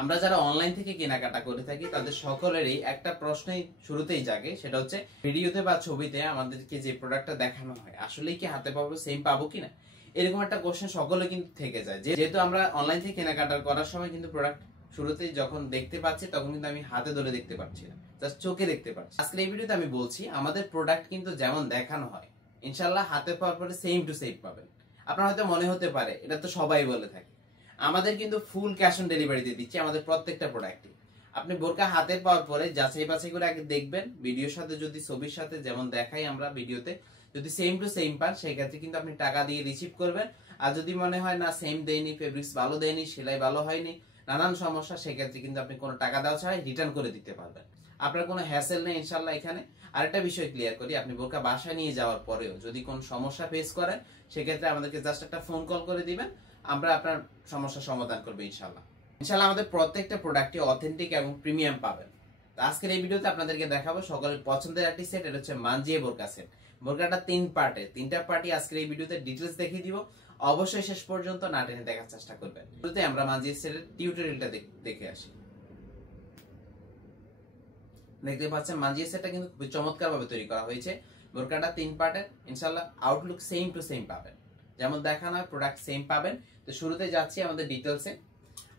আমরা যারা অনলাইন থেকে কেনাকাটা করে থাকি তাদের সকলেরই একটা প্রশ্নই শুরুতেই জাগে, সেটা হচ্ছে ভিডিওতে বা ছবিতে আমাদেরকে যে প্রোডাক্টটা দেখানো হয় আসলেই কি হাতে পাবো, সেম পাবো কিনা, এরকম একটা কোশ্চেন সকলে কিন্তু থেকে যায়। যেহেতু আমরা অনলাইন থেকে কেনাকাটা করার সময় কিন্তু প্রোডাক্ট শুরুতেই যখন দেখতে পাচ্ছি তখন কিন্তু আমি হাতে ধরে দেখতে পাচ্ছি না, জাস্ট চোখে দেখতে পাচ্ছি। আজকে এই ভিডিওতে আমি বলছি আমাদের প্রোডাক্ট কিন্তু যেমন দেখানো হয় ইনশাআল্লাহ হাতে পাওয়ার পরে সেম টু সেম পাবেন। আপনার হয়তো মনে হতে পারে এটা তো সবাই বলে থাকে, আমাদের কিন্তু ফুল ক্যাশ অন ডেলিভারি দিয়ে দিচ্ছি আমাদের প্রত্যেকটা প্রোডাক্টে। আপনি বোরকা হাতে পাওয়ার পরে যাচাই বাছাই করে আগে দেখবেন, ভিডিওর সাথে যদি ছবির সাথে যেমন দেখাই আমরা ভিডিওতে যদি সেম টু সেম পান সেই ক্ষেত্রে কিন্তু আপনি টাকা দিয়ে রিসিভ করবেন। আর যদি মনে হয় না সেম দেয়নি, ফেব্রিক্স ভালো দেয়নি, সেলাই ভালো হয়নি, নানান সমস্যা, সেক্ষেত্রে কিন্তু আপনি কোনো টাকা দেওয়া ছাড়াই রিটার্ন করে দিতে পারবেন। আপনার কোনো হ্যাসেল নেই ইনশাল্লাহ এখানে। আরেকটা বিষয় ক্লিয়ার করি, আপনি বোরকা বাসায় নিয়ে যাওয়ার পরেও যদি কোনো সমস্যা ফেস করেন সেক্ষেত্রে আমাদেরকে জাস্ট একটা ফোন কল করে দিবেন, আমরা আপনার সমস্যার সমাধান করবো ইনশাল্লাহ। ইনশাল্লাহ আমাদের প্রত্যেকটা প্রোডাক্টই অথেন্টিক এবং প্রিমিয়াম পাবেন। আজকের এই ভিডিওতে আপনাদেরকে দেখাবো সকলের পছন্দের একটি সেট, এটা হচ্ছে মানজিয়ে বোরকা সেট। বোরকাটা 3 পার্টে, 3টা পার্টি আজকের এই ভিডিওতে ডিটেইলস দেখিয়ে দিব, অবশ্যই শেষ পর্যন্ত না টেনে দেখার চেষ্টা করবেন। শুরুতে আমরা মানজিয়ে সেটের টিউটোরিয়ালটা দেখে আসি। দেখতে পাচ্ছেন মানজিয়ে সেটটা কিন্তু খুব চমৎকার ভাবে তৈরি করা হয়েছে। বোরকাটা 3 পার্টের, ইনশাআল্লাহ আউটলুক সেম টু সেম পাবেন, যেমন দেখানো হয় প্রোডাক্ট সেম পাবেন। তো শুরুতে যাচ্ছি আমাদের ডিটেইলসে,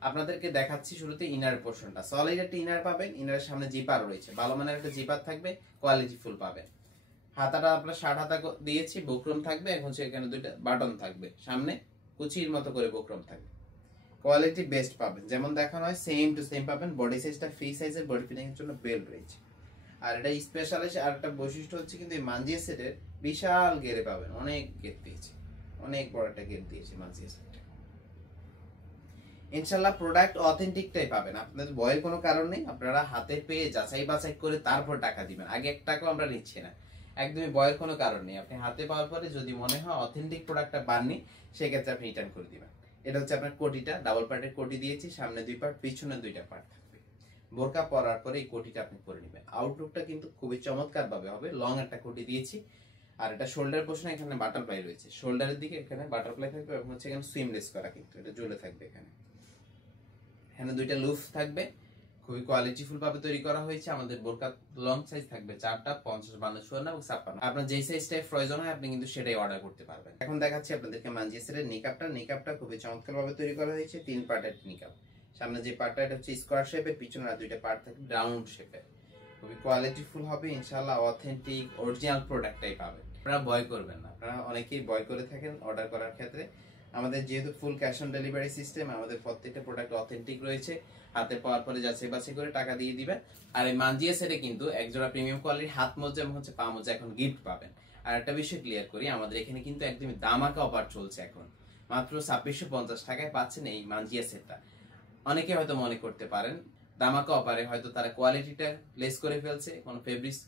আপনাদেরকে দেখাচ্ছি শুরুতে ইনার পোর্শনটা। সলিড একটা ইনার পাবেন, ইনারের সামনে জিপার রয়েছে, ভালো মানের একটা জিপার থাকবে, কোয়ালিটি ফুল পাবেন। হাতাটা আমরা 60 হাতা দিয়েছি, বক্রম থাকবে, এখন এখানে দুইটা বাটন থাকবে, সামনে কুচির মতো করে বক্রম থাকবে, কোয়ালিটি বেস্ট পাবেন, যেমন দেখানো হয় সেম টু সেম পাবেন। বডি সাইজটা ফ্রি সাইজের, বডি ফিটিং এর জন্য বেল্ট রয়েছে। আর এটা স্পেশালিস্ট আর একটা বৈশিষ্ট্য হচ্ছে কিন্তু এই মানজিয়া সেটের বিশাল গেরে পাবেন, অনেক গেট দিয়েছে, অনেক বড় একটা গেট দিয়েছে মানজিয়া সেট। ইনশাআল্লাহ প্রোডাক্ট অথেন্টিকটাই পাবেন, আপনাদের ভয়ের কোনো কারণ নেই। আপনারা হাতে পেয়ে যাচাই বাছাই করে তারপর টাকা দিবেন, আগে 1 টাকাও আমরা নিচ্ছি না, একদমই ভয়ের কোনো কারণ নেই। আপনি হাতে পাওয়ার পরে যদি মনে হয় অথেন্টিক প্রোডাক্টটা পাননি সেক্ষেত্রে আপনি রিটার্ন করে দিবেন। এটা হচ্ছে আপনার কোটিটা, ডাবল পার্টের কোটি দিয়েছি, সামনে 2 পার্ট, পিছনে 2টা পার্ট থাকবে। বোরকা পরার পরে এই কোটিটা আপনি পরে নেবেন। আউটলুকটা কিন্তু খুবই চমৎকার ভাবে হবে, লং একটা কোটি দিয়েছি। আর এটা শোল্ডার পোর্শনে এখানে বাটারফ্লাই রয়েছে, শোল্ডারের দিকে এখানে বাটারফ্লাই থাকবে এবং হচ্ছে এখানে সুইমলেস করা, কিন্তু এটা ঝুলে থাকবে। এখানে 2টা লুফ থাকবে, খুবই কোয়ালিটিফুল ভাবে তৈরি করা হয়েছে। আমাদের বোরকা লং সাইজ থাকবে 4টা, 50, 52, 54 এবং 56। আপনার যেই সাইজটাই প্রয়োজন হয় আপনি কিন্তু সেটাই অর্ডার করতে পারবেন। এখন দেখাচ্ছি আপনাদেরকে মানজিয়া সেটের নিকাবটা খুবই চমৎকার ভাবে তৈরি করা হয়েছে, 3 পার্টের নিকাব। সামনে যে পার্টটা এটা হচ্ছে স্কোয়ার শেপের, পিছনে আর 2টা পার্ট থাকবে রাউন্ড শেপের, খুবই কোয়ালিটিফুল হবে ইনশাআল্লাহ। অথেন্টিক অরিজিনাল প্রোডাক্টটাই পাবেন, আপনারা ভয় করবেন না। আপনারা অনেকেই ভয় করে থাকেন অর্ডার করার ক্ষেত্রে। আমাদের যেহেতু full cash on delivery system, আমাদের প্রত্যেকটা প্রোডাক্ট অথেন্টিক রয়েছে, হাতে পাওয়ার পরে যাচাই বাছাই করে টাকা দিয়ে দিবেন। আর এই মানজিয়া সেটে কিন্তু একজোড়া প্রিমিয়াম কোয়ালিটির হাত মোজা এবং হচ্ছে পা মোজা এখন গিফট পাবেন। আর একটা বিষয় ক্লিয়ার করি, আমাদের এখানে কিন্তু একদমই দামাকা অফার চলছে, এখন মাত্র 2650 টাকায় পাচ্ছেন এই মানজিয়া সেটটা। অনেকে হয়তো মনে করতে পারেন দামাকা অফারে হয়তো তারা কোয়ালিটিটা লেস করে ফেলছে, কোনো ফেব্রিক্স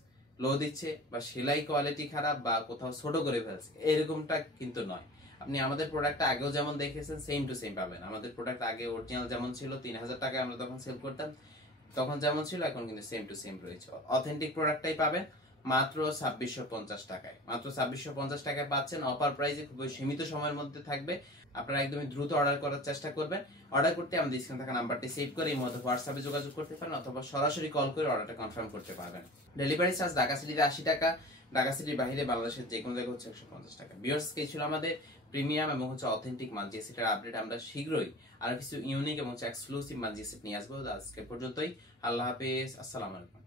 লো দিচ্ছে বা সেলাই কোয়ালিটি খারাপ বা কোথাও ছোট করে ফেলছে, এরকমটা কিন্তু নয়। আপনি আমাদের প্রোডাক্টটা আগেও যেমন দেখেছেন সেম টু সেম পাবেন। আমাদের প্রোডাক্ট আগে অরিজিনাল যেমন ছিল 3000 টাকায় আমরা তখন সেল করতাম, তখন যেমন ছিল এখন কিন্তু সেম টু সেম রয়েছে। অথেন্টিক প্রোডাক্টটাই পাবেন মাত্র 2650 টাকায়, মাত্র 2650 টাকায় পাচ্ছেন। অফার প্রাইসে খুবই সীমিত সময়ের মধ্যে থাকবে, আপনারা একদমই দ্রুত অর্ডার করার চেষ্টা করবেন। অর্ডার করতে আমাদের স্ক্রিনে থাকা নাম্বারটি সেভ করে এই মধ্যে হোয়াটসঅ্যাপে যোগাযোগ করতে পারেন অথবা সরাসরি কল করে অর্ডারটা কনফার্ম করতে পারবেন। ডেলিভারি চার্জ ঢাকা সিটিতে 80 টাকা, ঢাকা সিটির বাইরে বাংলাদেশের যে কোনো জায়গায় হচ্ছে 150 টাকা। ভিউয়ার্স, এই ছিল আমাদের প্রিমিয়াম এবং হচ্ছে অথেন্টিক মানজিয়া সেটের আপডেট। আমরা শীঘ্রই আরো কিছু ইউনিক এবং এক্সক্লুসিভ মানজিয়া সেট নিয়ে আসবো। আজকে পর্যন্তই, আল্লাহ হাফেজ, আসসালামু আলাইকুম।